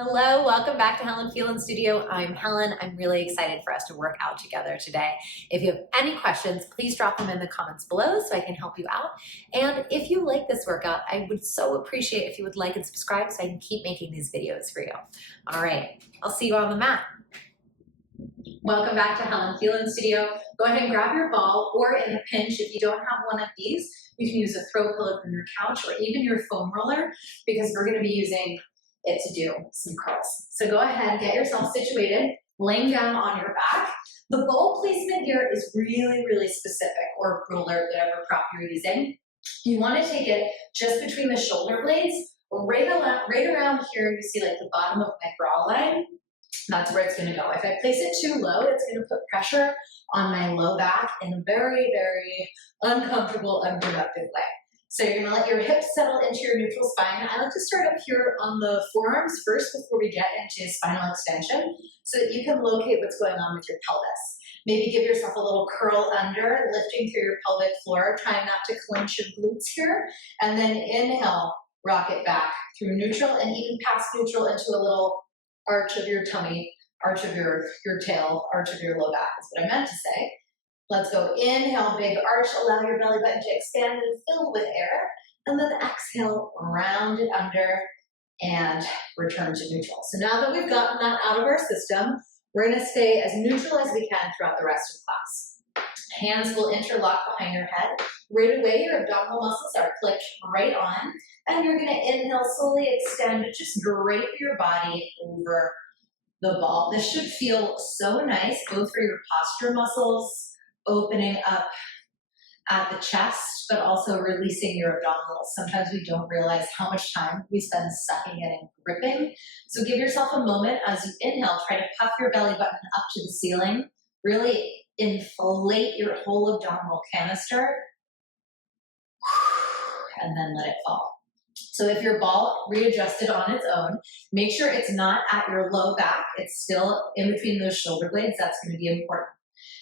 Hello, welcome back to Helen Phelan Studio. I'm Helen. I'm really excited for us to work out together today. If you have any questions, please drop them in the comments below so I can help you out. And if you like this workout, I would so appreciate if you would like and subscribe so I can keep making these videos for you. All right, I'll see you on the mat. Welcome back to Helen Phelan Studio. Go ahead and grab your ball, or in a pinch, if you don't have one of these, you can use a throw pillow from your couch or even your foam roller, because we're going to be using it to do some curls. So go ahead, get yourself situated, laying down on your back. The ball placement here is really, really specific, or roller, whatever prop you're using. You want to take it just between the shoulder blades, right around here. You see like the bottom of my bra line. That's where it's going to go. If I place it too low, it's going to put pressure on my low back in a very, very uncomfortable, unproductive way. So you're going to let your hips settle into your neutral spine. I like to start up here on the forearms first before we get into spinal extension, so that you can locate what's going on with your pelvis. Maybe give yourself a little curl under, lifting through your pelvic floor, trying not to clench your glutes here. And then inhale, rock it back through neutral and even past neutral into a little arch of your tummy, arch of your tail, arch of your low back is what I meant to say. Let's go. Inhale, big arch, allow your belly button to expand and fill with air. And then exhale, round it under and return to neutral. So now that we've gotten that out of our system, we're going to stay as neutral as we can throughout the rest of class. Hands will interlock behind your head. Right away, your abdominal muscles are clicked right on. And you're going to inhale, slowly extend, just drape your body over the ball. This should feel so nice, both for your posture muscles, opening up at the chest, but also releasing your abdominals. Sometimes we don't realize how much time we spend sucking in and gripping. So give yourself a moment as you inhale, try to puff your belly button up to the ceiling. Really inflate your whole abdominal canister, and then let it fall. So if your ball readjusted on its own, make sure it's not at your low back. It's still in between those shoulder blades. That's going to be important.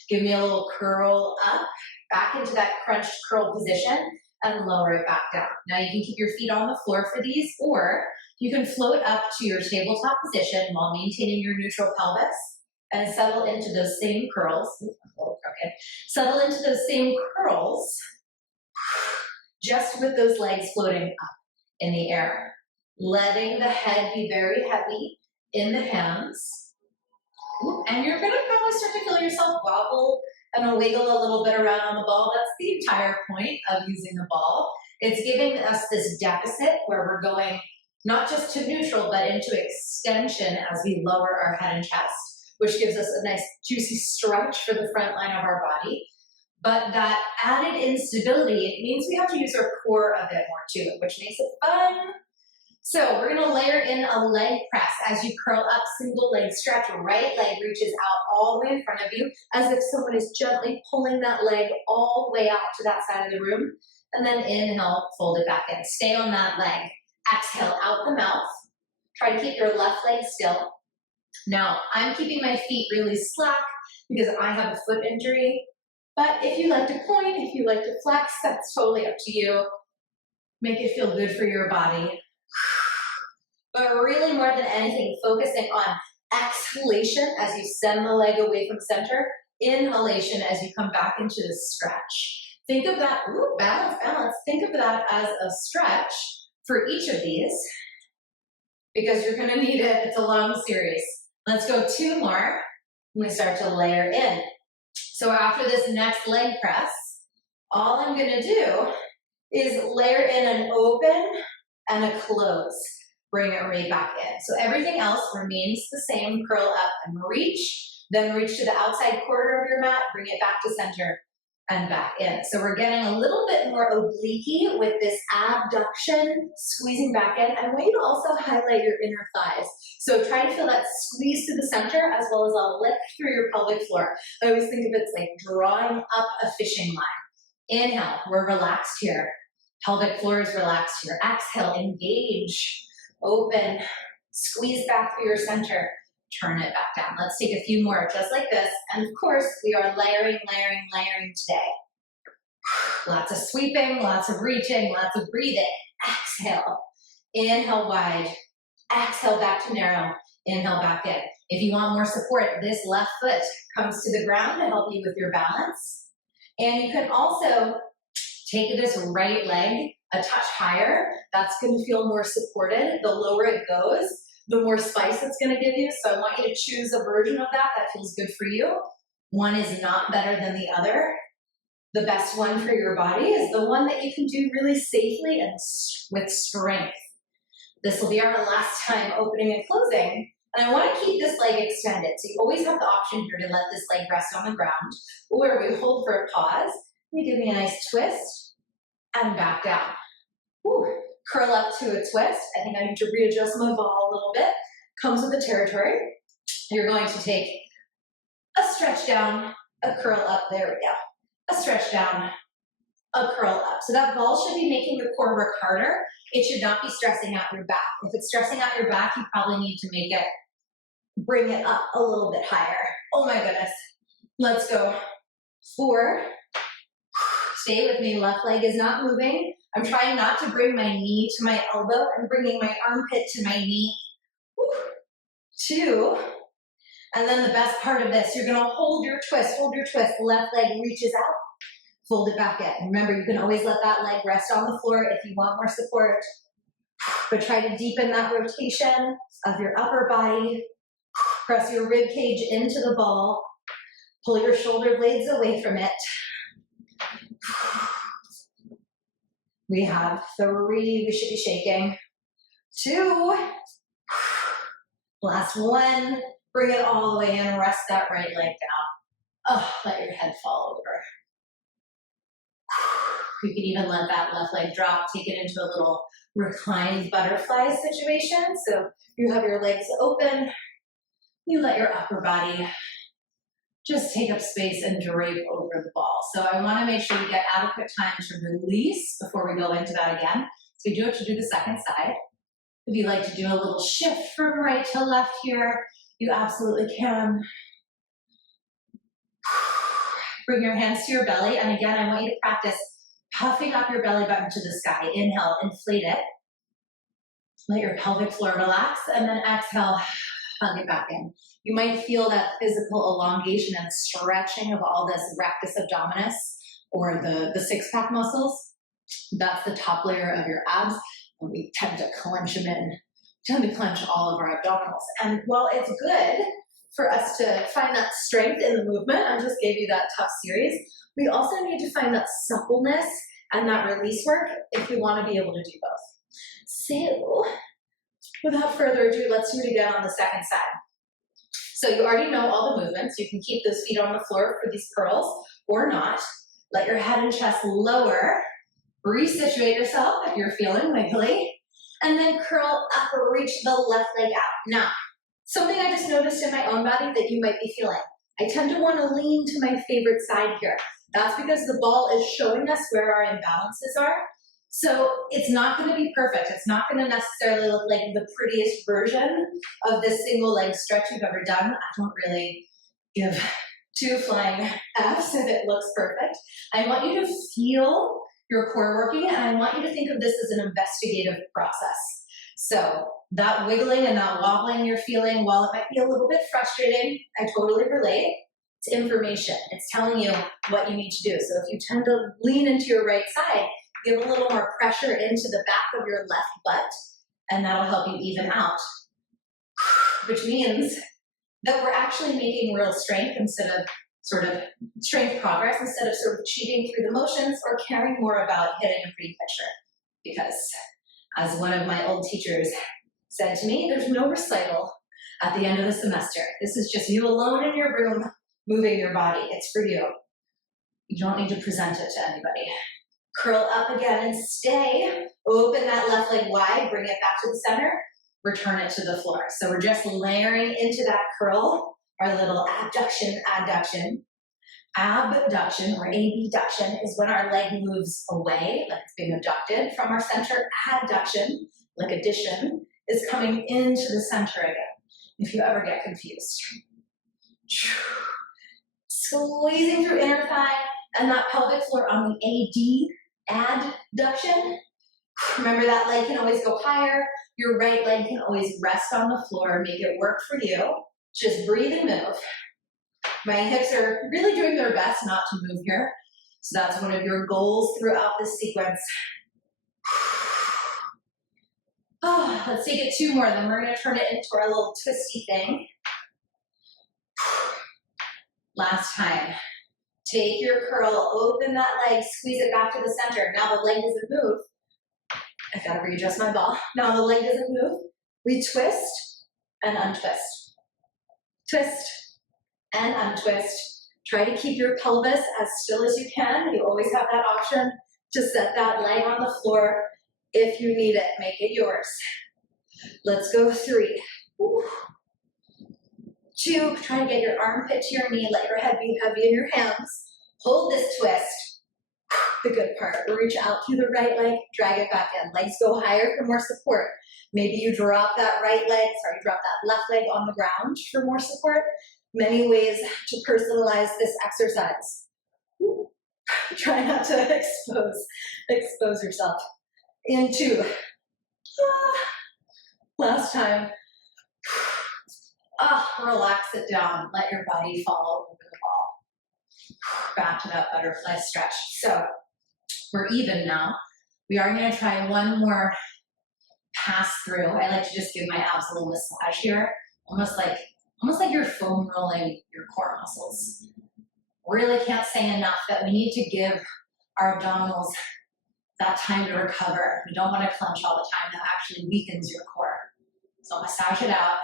Give me a little curl up, back into that crunched curl position, and lower it back down. Now you can keep your feet on the floor for these, or you can float up to your tabletop position while maintaining your neutral pelvis and settle into those same curls. Ooh, I'm a little crooked. Settle into those same curls, just with those legs floating up in the air. Letting the head be very heavy in the hands. And you're going to probably start to feel yourself wobble and wiggle a little bit around on the ball. That's the entire point of using the ball. It's giving us this deficit where we're going not just to neutral, but into extension as we lower our head and chest, which gives us a nice juicy stretch for the front line of our body. But that added instability, it means we have to use our core a bit more too, which makes it fun. So we're going to layer in a leg press. As you curl up, single leg stretch, right leg reaches out all the way in front of you, as if someone is gently pulling that leg all the way out to that side of the room. And then inhale, fold it back in. Stay on that leg. Exhale out the mouth. Try to keep your left leg still. Now, I'm keeping my feet really slack because I have a foot injury. But if you like to point, if you like to flex, that's totally up to you. Make it feel good for your body. But really, more than anything, focusing on exhalation as you send the leg away from center, inhalation as you come back into the stretch. Think of that, ooh, balance, balance. Think of that as a stretch for each of these, because you're going to need it. It's a long series. Let's go 2 more. We start to layer in. So after this next leg press, all I'm going to do is layer in an open and a close. Bring it right back in. So everything else remains the same. Curl up and reach. Then reach to the outside corner of your mat. Bring it back to center and back in. So we're getting a little bit more oblique with this abduction, squeezing back in. I want you to also highlight your inner thighs. So try to feel that squeeze to the center as well as a lift through your pelvic floor. I always think of it as like drawing up a fishing line. Inhale, we're relaxed here. Pelvic floor is relaxed here. Exhale, engage. Open, squeeze back through your center, turn it back down. Let's take a few more just like this. And of course, we are layering, layering, layering today. Lots of sweeping, lots of reaching, lots of breathing. Exhale, inhale wide, Exhale back to narrow. Inhale back in. If you want more support, this left foot comes to the ground to help you with your balance. And you can also take this right leg a touch higher. That's going to feel more supported. The lower it goes, the more spice it's going to give you. So I want you to choose a version of that that feels good for you. One is not better than the other. The best one for your body is the one that you can do really safely and with strength. This will be our last time opening and closing. And I want to keep this leg extended. So you always have the option here to let this leg rest on the ground, or we hold for a pause. You give me a nice twist and back down. Whew. Curl up to a twist. I think I need to readjust my ball a little bit. Comes with the territory. You're going to take a stretch down, a curl up. There we go. A stretch down, a curl up. So that ball should be making the core work harder. It should not be stressing out your back. If it's stressing out your back, you probably need to make it, bring it up a little bit higher. Oh my goodness. Let's go. 4. Stay with me. Left leg is not moving. I'm trying not to bring my knee to my elbow. I'm bringing my armpit to my knee. 2. And then the best part of this, you're going to hold your twist. Hold your twist. Left leg reaches out. Fold it back in. Remember, you can always let that leg rest on the floor if you want more support. But try to deepen that rotation of your upper body. Press your rib cage into the ball. Pull your shoulder blades away from it. We have 3. We should be shaking. 2. Last 1. Bring it all the way in. Rest that right leg down. Oh, let your head fall over. You can even let that left leg drop, take it into a little reclined butterfly situation. So you have your legs open, you let your upper body just take up space and drape over the ball. So I want to make sure you get adequate time to release before we go into that again. So you do have to do the second side. If you like to do a little shift from right to left here, you absolutely can. Bring your hands to your belly. And again, I want you to practice puffing up your belly button to the sky. Inhale, inflate it. Let your pelvic floor relax, and then exhale, hug it back in. You might feel that physical elongation and stretching of all this rectus abdominis, or the six-pack muscles. That's the top layer of your abs, and we tend to clench them in, tend to clench all of our abdominals. And while it's good for us to find that strength in the movement, I just gave you that tough series, we also need to find that suppleness and that release work if we want to be able to do both. So, without further ado, let's do it again on the second side. So you already know all the movements. You can keep those feet on the floor for these curls or not. Let your head and chest lower. Resituate yourself if you're feeling wiggly. And then curl up or reach the left leg out. Now, something I just noticed in my own body that you might be feeling. I tend to want to lean to my favorite side here. That's because the ball is showing us where our imbalances are. So it's not going to be perfect. It's not going to necessarily look like the prettiest version of this single leg stretch you've ever done. I don't really give 2 flying F's if it looks perfect. I want you to feel your core working, and I want you to think of this as an investigative process. So that wiggling and that wobbling you're feeling, while it might be a little bit frustrating, I totally relate. It's information. It's telling you what you need to do. So if you tend to lean into your right side, give a little more pressure into the back of your left butt, and that'll help you even out. Which means that we're actually making real strength instead of sort of strength progress, instead of sort of cheating through the motions or caring more about hitting a pretty picture. Because as one of my old teachers said to me, there's no recital at the end of the semester. This is just you alone in your room moving your body. It's for you. You don't need to present it to anybody. Curl up again and stay. Open that left leg wide, bring it back to the center, return it to the floor. So we're just layering into that curl, our little abduction, adduction. Abduction or abduction is when our leg moves away, like it's being abducted from our center. Adduction, like addition, is coming into the center again, if you ever get confused. Squeezing through inner thigh and that pelvic floor on the AD, adduction. Remember that leg can always go higher Your right leg can always rest on the floor, make it work for you. Just breathe and move. My hips are really doing their best not to move here. So that's one of your goals throughout this sequence. Oh, let's take it 2 more, then we're gonna turn it into our little twisty thing. Last time. Take your curl, open that leg, squeeze it back to the center. Now the leg doesn't move. I've got to readjust my ball. Now the leg doesn't move. We twist and untwist. Twist and untwist. Try to keep your pelvis as still as you can. You always have that option to set that leg on the floor if you need it. Make it yours. Let's go 3. 2, try to get your armpit to your knee. Let your head be heavy in your hands. Hold this twist. The good part. Reach out through the right leg, drag it back in. Legs go higher for more support. Maybe you drop that drop that left leg on the ground for more support. Many ways to personalize this exercise. Try not to expose yourself. In 2. Last time. Relax it down. Let your body fall over the ball. Back to that butterfly stretch. So we're even now. We are going to try one more pass through. I like to just give my abs a little massage here, almost like you're foam rolling your core muscles. Really can't say enough that we need to give our abdominals that time to recover. You don't want to clench all the time. That actually weakens your core. So massage it out.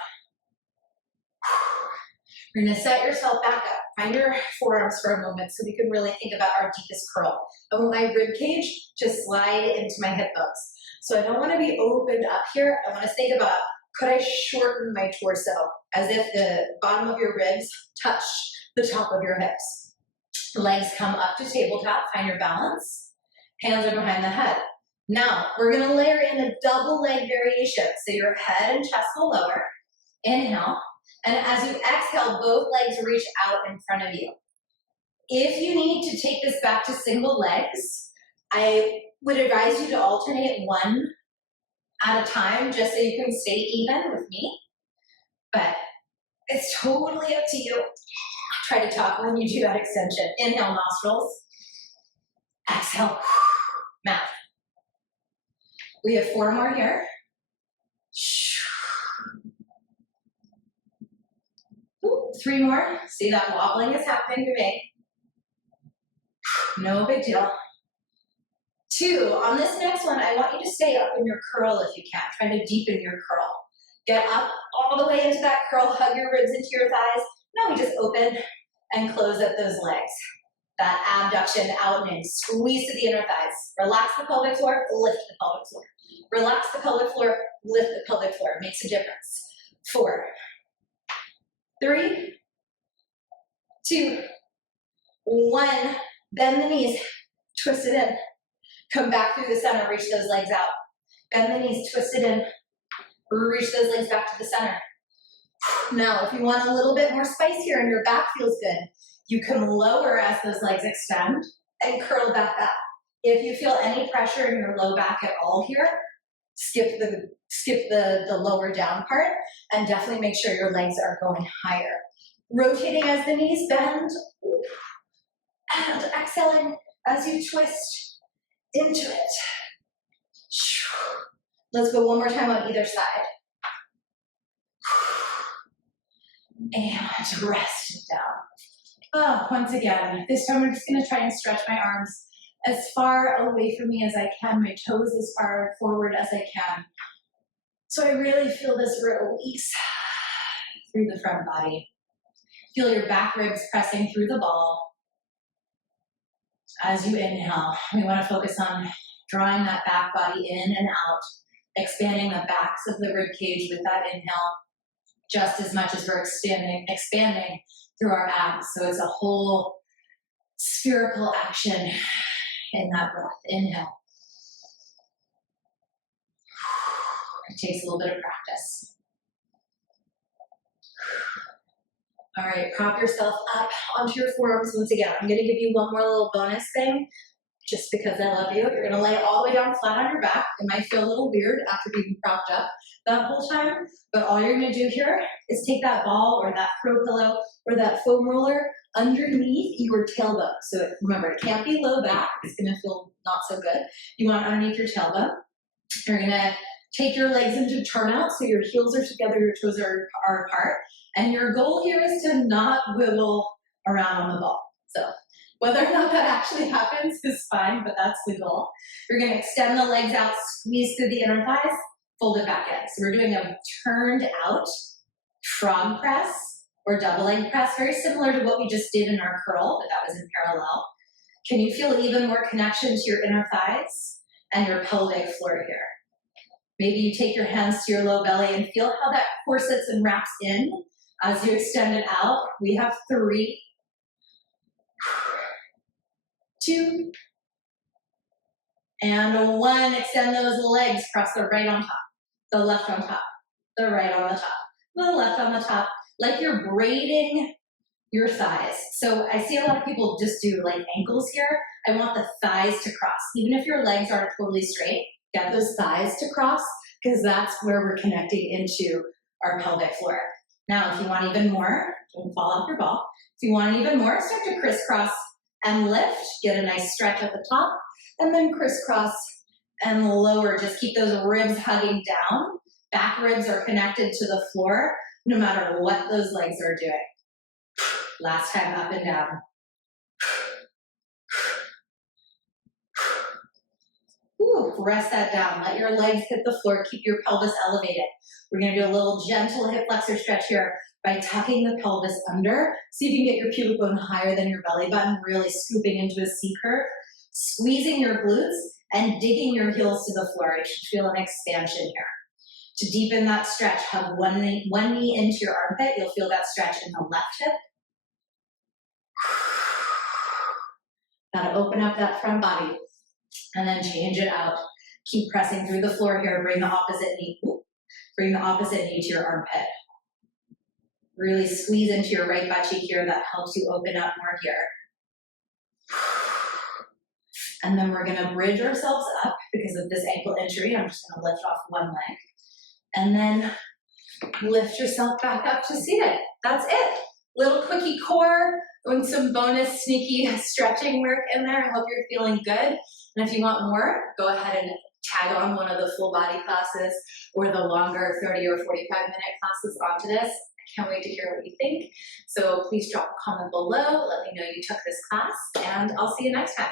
You're going to set yourself back up. Find your forearms for a moment so we can really think about our deepest curl. I want my rib cage to slide into my hip bones. So I don't want to be opened up here. I want to think about, could I shorten my torso as if the bottom of your ribs touch the top of your hips. Legs come up to tabletop. Find your balance. Hands are behind the head. Now, we're going to layer in a double leg variation. So your head and chest will lower. Inhale. And as you exhale, both legs reach out in front of you. If you need to take this back to single legs, I would advise you to alternate one at a time just so you can stay even with me. But it's totally up to you. Try to talk when you do that extension. Inhale, nostrils. Exhale, mouth. We have 4 more here. 3 more. See, that wobbling is happening to me. No big deal. 2, on this next one, I want you to stay up in your curl if you can. Try to deepen your curl. Get up all the way into that curl, hug your ribs into your thighs. Now we just open and close up those legs. That abduction out and in. Squeeze to the inner thighs. Relax the pelvic floor, lift the pelvic floor. Relax the pelvic floor, lift the pelvic floor. It makes a difference. 4, 3, 2, 1. Bend the knees, twist it in. Come back through the center, reach those legs out. Bend the knees, twist it in. Reach those legs back to the center. Now, if you want a little bit more spice here and your back feels good, you can lower as those legs extend and curl back up. If you feel any pressure in your low back at all here, skip the lower down part and definitely make sure your legs are going higher. Rotating as the knees bend and exhaling as you twist into it. Let's go one more time on either side. And rest it down. Once again, this time I'm just going to try and stretch my arms as far away from me as I can, my toes as far forward as I can. So I really feel this release through the front body. Feel your back ribs pressing through the ball. As you inhale, we want to focus on drawing that back body in and out, expanding the backs of the rib cage with that inhale, just as much as we're expanding through our abs. So it's a whole spherical action in that breath. Inhale. It takes a little bit of practice. All right, prop yourself up onto your forearms once again. I'm going to give you one more little bonus thing. just because I love you. You're gonna lay all the way down flat on your back. It might feel a little weird after being propped up that whole time, but all you're gonna do here is take that ball or that throw pillow or that foam roller underneath your tailbone. So remember, it can't be low back. It's gonna feel not so good. You want it underneath your tailbone. You're gonna take your legs into turnout so your heels are together, your toes are apart. And your goal here is to not wiggle around on the ball. So whether or not that actually happens is fine, but that's the goal. You're gonna extend the legs out, squeeze through the inner thighs, fold it back in. So we're doing a turned out frog press or double leg press, very similar to what we just did in our curl, but that was in parallel. Can you feel even more connection to your inner thighs and your pelvic floor here? Maybe you take your hands to your low belly and feel how that core sits and wraps in as you extend it out. We have 3, 2, and 1. Extend those legs, cross the right on top, the left on top, the right on the top, the left on the top, like you're braiding your thighs. So I see a lot of people just do like ankles here. I want the thighs to cross. Even if your legs aren't totally straight, get those thighs to cross, because that's where we're connecting into our pelvic floor. Now, if you want even more, don't fall off your ball. If you want even more, start to crisscross and lift. Get a nice stretch at the top, and then crisscross and lower. Just keep those ribs hugging down. Back ribs are connected to the floor, no matter what those legs are doing. Last time, up and down. Ooh, rest that down. Let your legs hit the floor. Keep your pelvis elevated. We're gonna do a little gentle hip flexor stretch here by tucking the pelvis under. See if you can get your pubic bone higher than your belly button, really scooping into a C curve, squeezing your glutes and digging your heels to the floor. You should feel an expansion here. To deepen that stretch, hug one knee into your armpit. You'll feel that stretch in the left hip. Gotta open up that front body and then change it out. Keep pressing through the floor here. Bring the opposite knee. Bring the opposite knee to your armpit. Really squeeze into your right butt cheek here. That helps you open up more here. And then we're gonna bridge ourselves up because of this ankle injury. I'm just gonna lift off one leg. And then lift yourself back up to seated. That's it. Little quickie core, doing some bonus sneaky stretching work in there. I hope you're feeling good. And if you want more, go ahead and tag on one of the full body classes or the longer 30 or 45-minute classes onto this. I can't wait to hear what you think. So please drop a comment below. Let me know you took this class, and I'll see you next time.